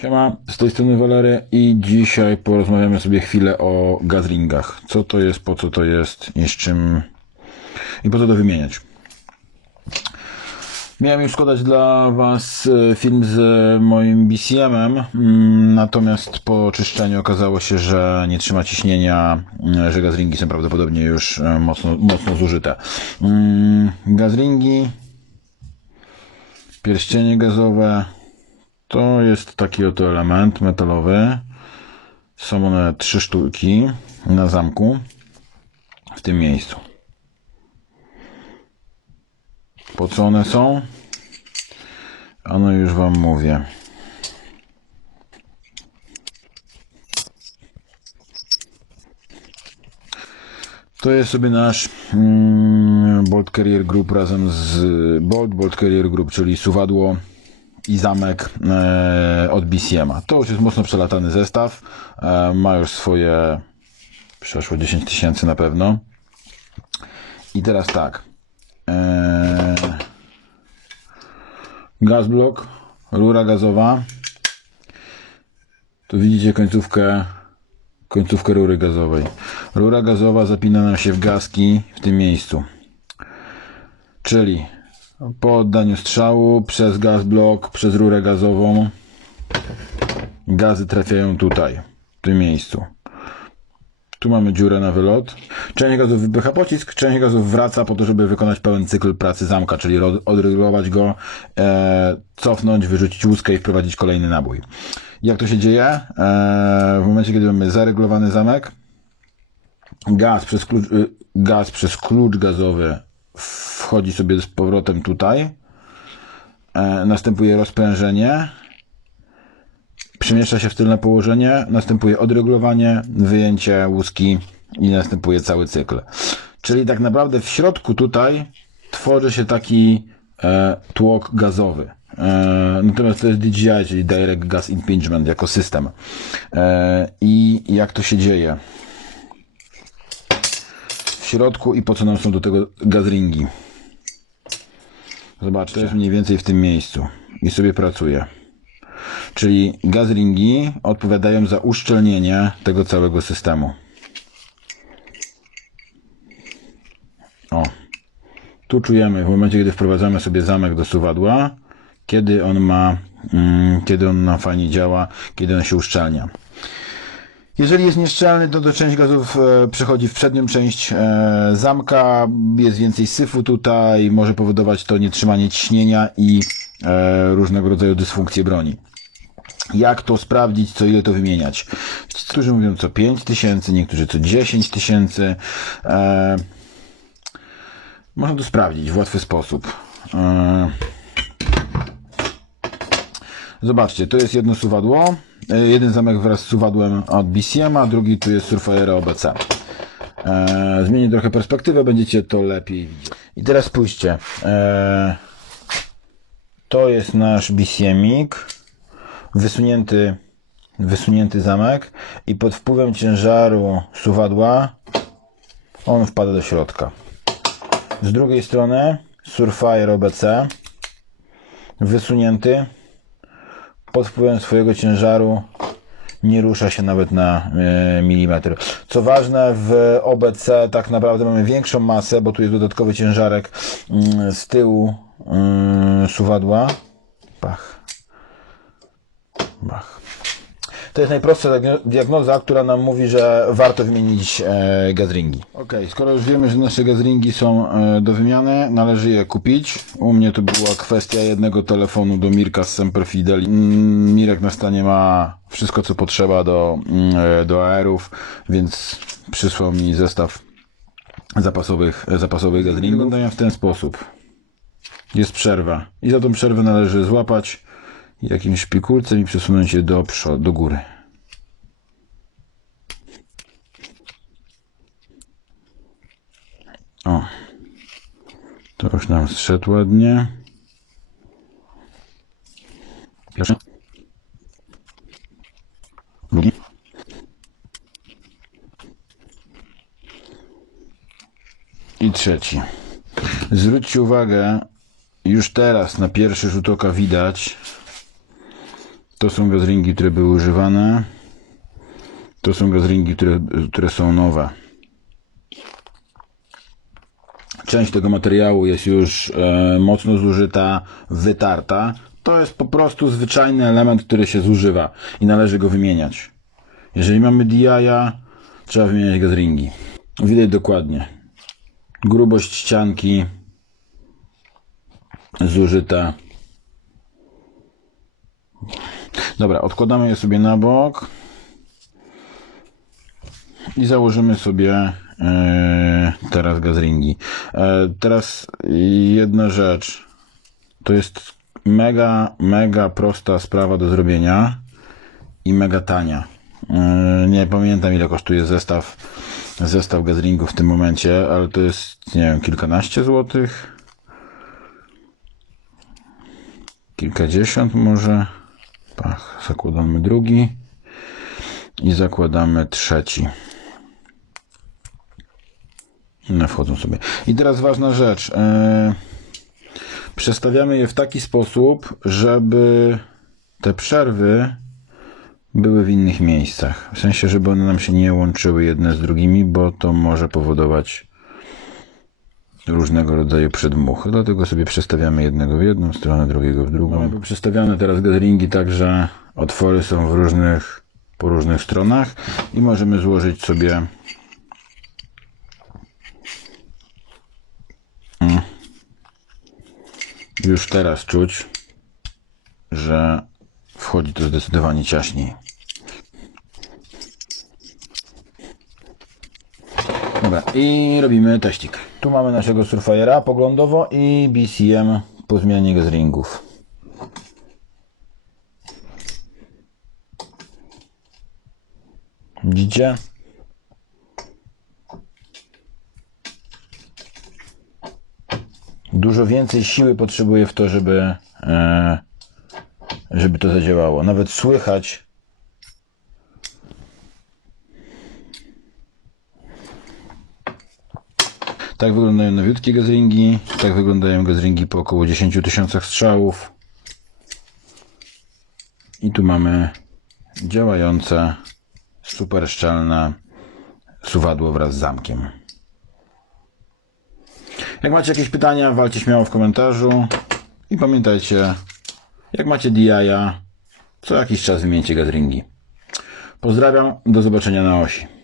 Siema, z tej strony Walery i dzisiaj porozmawiamy sobie chwilę o gazringach. Co to jest, po co to jest i z czym i po co to wymieniać. Miałem już składać dla Was e, film z moim BCM-em, mm, natomiast po oczyszczeniu okazało się, że nie trzyma ciśnienia, mm, że gazringi są prawdopodobnie już e, mocno, mocno zużyte. Mm, Gazringi, pierścienie gazowe, to jest taki oto element metalowy. Są one trzy sztuki na zamku w tym miejscu. Po co one są? Ano już Wam mówię. To jest sobie nasz mm, Bolt Carrier Group razem z Bolt, Bolt Carrier Group, czyli suwadło i zamek e, od BCM-a. To już jest mocno przelatany zestaw. E, ma już swoje przeszło 10 tysięcy na pewno. I teraz tak. E, gazblok, rura gazowa. Tu widzicie końcówkę końcówkę rury gazowej. Rura gazowa zapina nam się w gazki w tym miejscu. Czyli po oddaniu strzału przez gaz blok, przez rurę gazową gazy trafiają tutaj, w tym miejscu. Tu mamy dziurę na wylot. Część gazów wypycha pocisk, część gazów wraca po to, żeby wykonać pełen cykl pracy zamka, czyli odregulować go, e, cofnąć, wyrzucić łuskę i wprowadzić kolejny nabój. Jak to się dzieje? E, w momencie, kiedy mamy zaregulowany zamek, gaz przez klucz, y, gaz przez klucz gazowy wchodzi sobie z powrotem tutaj. E, następuje rozprężenie. Przemieszcza się w tylne położenie. Następuje odregulowanie, wyjęcie łuski i następuje cały cykl. Czyli tak naprawdę w środku tutaj tworzy się taki e, tłok gazowy. E, natomiast to jest DGI, czyli Direct Gas Impingement jako system. I jak to się dzieje? Środku i po co nam są do tego gazringi. Zobaczcie, to jest mniej więcej w tym miejscu i sobie pracuje. Czyli gazringi odpowiadają za uszczelnienie tego całego systemu. O. Tu czujemy w momencie, kiedy wprowadzamy sobie zamek do suwadła, kiedy on ma, mm, kiedy on fajnie działa, kiedy on się uszczelnia. Jeżeli jest nieszczelny, to do część gazów e, przechodzi w przednią część e, zamka, jest więcej syfu tutaj, może powodować to nietrzymanie ciśnienia i e, różnego rodzaju dysfunkcje broni. Jak to sprawdzić, co ile to wymieniać? Niektórzy mówią co 5 tysięcy, niektórzy co 10 tysięcy. Można to sprawdzić w łatwy sposób. Zobaczcie, to jest jedno suwadło. E, Jeden zamek wraz z suwadłem od BCM, a drugi tu jest Surfire OBC. E, zmienię trochę perspektywę, będziecie to lepiej widzieć. I teraz spójrzcie. E, to jest nasz BCMik. Wysunięty, wysunięty zamek i pod wpływem ciężaru suwadła on wpada do środka. Z drugiej strony Surfire OBC wysunięty pod wpływem swojego ciężaru nie rusza się nawet na e, milimetr. Co ważne, w OBC tak naprawdę mamy większą masę, bo tu jest dodatkowy ciężarek mm, z tyłu mm, suwadła. Bach. Bach. To jest najprostsza diagno- diagnoza, która nam mówi, że warto wymienić e, gazringi. Ok, skoro już wiemy, że nasze gazringi są e, do wymiany, należy je kupić. U mnie to była kwestia jednego telefonu do Mirka z Semper Fideli. Mm, Mirek na stanie ma wszystko, co potrzeba do, mm, e, do aerów, więc przysłał mi zestaw zapasowych, zapasowych gazringów. Wyglądają w ten sposób. Jest przerwa. I za tą przerwę należy złapać jakimś szpikulcem i przesunąć je do przodu, do góry. O. To już nam zszedł ładnie. Pierwszy. Drugi. I trzeci. Zwróćcie uwagę, już teraz na pierwszy rzut oka widać, To są gazringi, które były używane. To są gazringi, które, które są nowe. Część tego materiału jest już e, mocno zużyta, wytarta. To jest po prostu zwyczajny element, który się zużywa i należy go wymieniać. Jeżeli mamy DI-a, trzeba wymieniać gazringi. Widać dokładnie. Grubość ścianki zużyta. Dobra, odkładamy je sobie na bok i założymy sobie e, teraz gazringi. E, teraz jedna rzecz. To jest mega, mega prosta sprawa do zrobienia i mega tania. E, nie pamiętam ile kosztuje zestaw, zestaw gazringów w tym momencie, ale to jest, nie wiem, kilkanaście złotych. Kilkadziesiąt może. Pach, zakładamy drugi i zakładamy trzeci. Wchodzą sobie. I teraz ważna rzecz. E, przestawiamy je w taki sposób, żeby te przerwy były w innych miejscach. W sensie, żeby one nam się nie łączyły jedne z drugimi, bo to może powodować różnego rodzaju przedmuchy. Dlatego sobie przestawiamy jednego w jedną stronę, drugiego w drugą. Mamy przestawiane teraz gatheringi tak, że otwory są w różnych, po różnych stronach i możemy złożyć sobie Mm. już teraz czuć, że wchodzi to zdecydowanie ciaśniej. Dobra, i robimy teścik. Tu mamy naszego Surfires poglądowo i BCM po zmianie gazringów. Widzicie? Dużo więcej siły potrzebuje w to, żeby, e, żeby to zadziałało. Nawet słychać Tak wyglądają nowiutkie gazringi, tak wyglądają gazringi po około 10 tysiącach strzałów. I tu mamy działające, super szczelne suwadło wraz z zamkiem. Jak macie jakieś pytania, walcie śmiało w komentarzu. I pamiętajcie, jak macie DI-a, co jakiś czas wymieńcie gazringi. Pozdrawiam, do zobaczenia na osi.